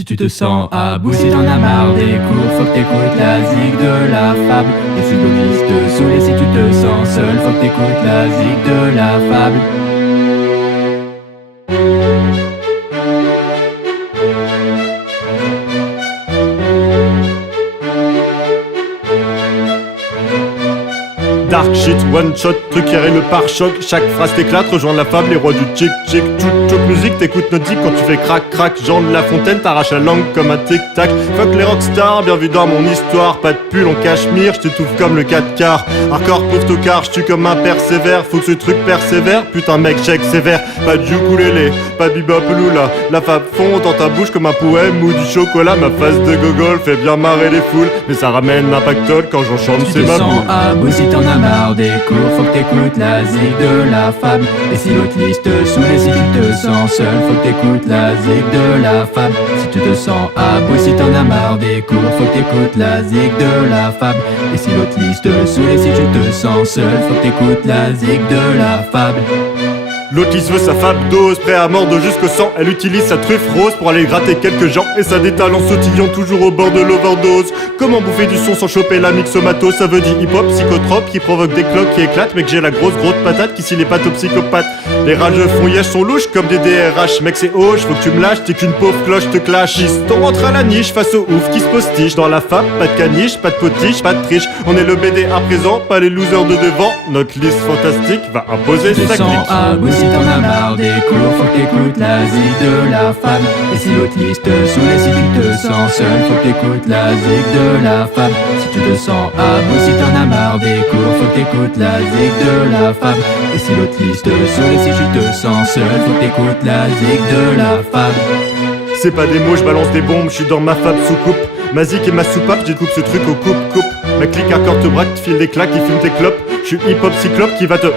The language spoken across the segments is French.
Si tu te sens à bout, si t'en as marre des cours, faut que t'écoutes la zig de la fable. Et si l'oblige te saouler, si tu te sens seul, faut que t'écoutes la zig de la fable. Dark shit, one shot, truc qui le pare-choc. Chaque phrase t'éclate, rejoins la fable, les rois du chick chick. Tchouk musique, t'écoutes notre quand tu fais crac crac. Jean de La Fontaine, t'arraches la langue comme un tic tac. Fuck les rockstars, bien vu dans mon histoire. Pas de pull en cachemire, j't'étouffe comme le 4 quarts. Hardcore pour tocard, j'tue comme un persévère. Faut que ce truc persévère, putain mec, chèque sévère. Pas de ukulélé, pas de bebop loula. La fable fond dans ta bouche comme un poème ou du chocolat. Ma face de gogol fait bien marrer les foules, mais ça ramène un pactole quand j'en chante, c'est ma boule. À bout, si t'en as marre des cours, faut que t'écoutes la zig de la fable. Et si l'autre liste te saoule et si tu te sens seul, faut que t'écoutes la zig de la fable. Si tu te sens à bout, si t'en as marre des cours, faut que t'écoutes la zig de la fable. Et si l'autre liste te saoule et si tu te sens seul, faut que t'écoutes la zig de la fable. L'autre veut sa fable dose, prêt à mordre jusqu'au sang. Elle utilise sa truffe rose pour aller gratter quelques gens. Et ça détale en sautillant toujours au bord de l'overdose. Comment bouffer du son sans choper la mixomato? Ça veut dire hip-hop psychotrope qui provoque des cloques qui éclatent. Mais que j'ai la grosse patate qui scie les pattes aux psychopathes. Les rageux font yesh sont louches comme des DRH. Mec c'est hoche, faut que tu me lâches, t'es qu'une pauvre cloche te clash. On rentre à la niche face au ouf qui se postiche. Dans la fable, pas de caniche, pas de potiche, pas de triche. On est le BD à présent, pas les losers de devant. Notre liste fantastique va imposer sa clique. Si t'en as marre des cours, faut que t'écoutes la zig de la fable. Et si l'autre liste te saoule et si tu te sens seul, faut que t'écoutes la zig de la fable. Si tu te sens à bout, si t'en as marre des cours, faut que t'écoutes la zig de la fable. Et si l'autre liste te saoule et si tu te sens seul, faut que t'écoutes la zig de la fable. C'est pas des mots, je balance des bombes, je suis dans ma fable sous coupe. Ma zik et ma soupape, j'ai coupe ce truc au coupe. Ma clique à corte braque, te file des claques, qui fume tes clopes. Je suis hip-hop cyclope qui va te...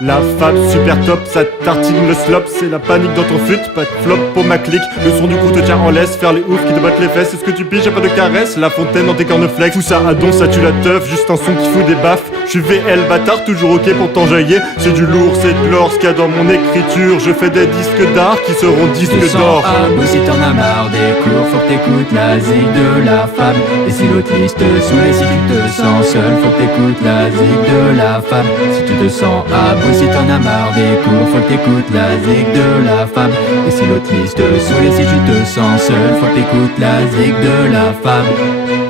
La fable super top, ça tartine le slop. C'est la panique dans ton fut, pas de flop pour ma clique. Le son du coup te tient en laisse, faire les oufs qui te battent les fesses. Est-ce que tu piges, y'a pas de caresse? La fontaine dans tes corneflex. Fous ça à don, ça tue la teuf, juste un son qui fout des baffes. Je suis VL bâtard, toujours ok pour t'enjailler. C'est du lourd, c'est de l'or, ce qu'il y a dans mon écriture. Je fais des disques d'art qui seront disques d'or. Si t'en as marre des cours, faut que t'écoutes la zig de la fable. Et si l'autre liste te saoule et si tu te sens seul, faut que t'écoutes la zig de la fable. Si tu te sens à bout, si t'en as marre des cours, faut que t'écoutes la zig de la fable. Et si l'autre liste te saoule et si tu te sens seul, faut que t'écoutes la zig de la fable.